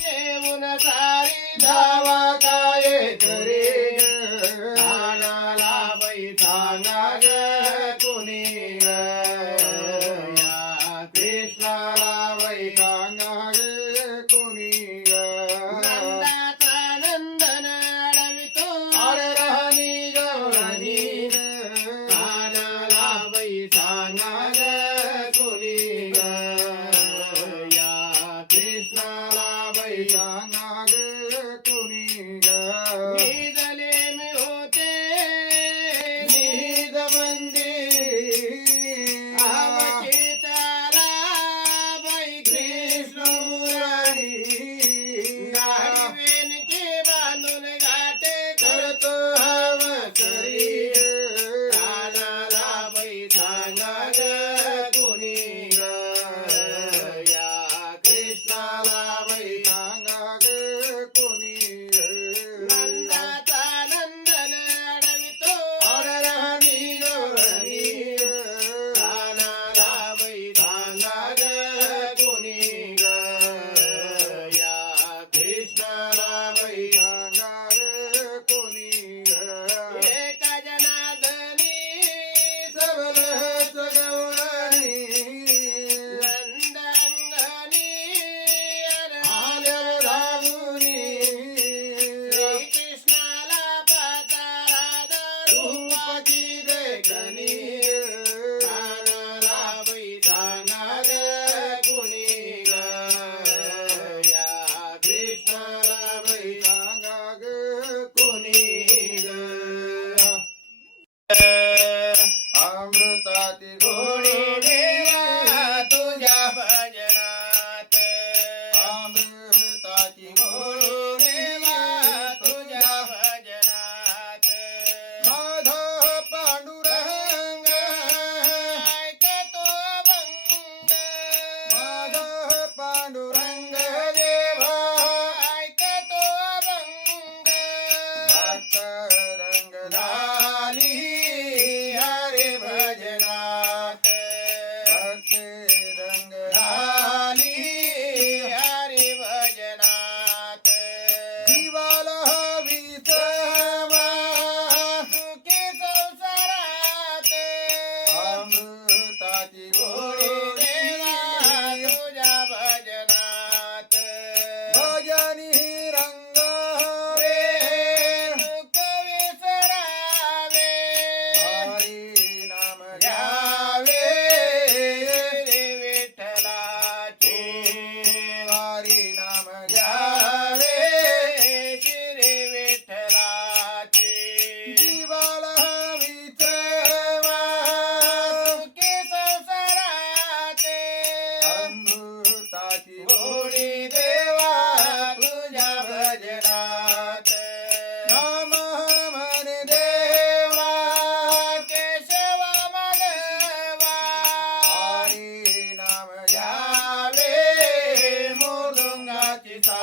घेऊन सारी धावा काय करे आणाला बाई सांगा ग कुणी ग या कृष्णाला बाई सांगा ग कुणी ग नंदाचा नंदन अडवितो अरे राणी ग राणी आणाला बाई सांगा ग कुणी ग या कृष्णाला बाई सांगा ग कुणी ग निजले मी होते निज मंदिर अवचिताला बाई कृष्ण मुरारी नारवेणीचे बांधून घाटे करतो हव करी कानाला बाई सांगा ग कुणी ग या कृष्णाला बाई सांगा ग कुणी ग नंदाचा नंदन अडवितो अरे राणी ग राणी कानाला बाई सांगा ग कुणी ग या कृष्णाला बाई सांगा ग कुणी ग एका जनार्दनी सबलच गवळणी नंदरंगनी आल्या धावुनी श्रीकृष्णाला पाहता राधा रूपाची देखणी कानाला बाई सांगा ग कुणी ग या कृष्णाला बाई सांगा ग कुणी ग अमृताती गोडी देवा तुझ्या भजनात अमृताची गोडी देवा तुझ्या भजनात माधव पांडुरंग ऐकतो भंग माधव पांडुरंग देवा ऐकतो भंग भक्त रंग झाली हरे भजनात भक्त रंग झाली हरे भजनात जीवाला हवी सेवा सुखी संसारात अमृताची गोडी देवा तुझ्या भजनात भजनी रंग रे दुःख विसरावे हरी नाम घ्यावे रे विठ्ठलाचे हरी नाम घ्यावे श्री विठ्ठलाचे जीवाला हवी सेवा सुखी संसाराचे अमृताची गोडी देवा तुझ्या भजनात नाम म्हणे देवा केशवा माधवा हरी नाम घ्यावे मृदुंगाची सा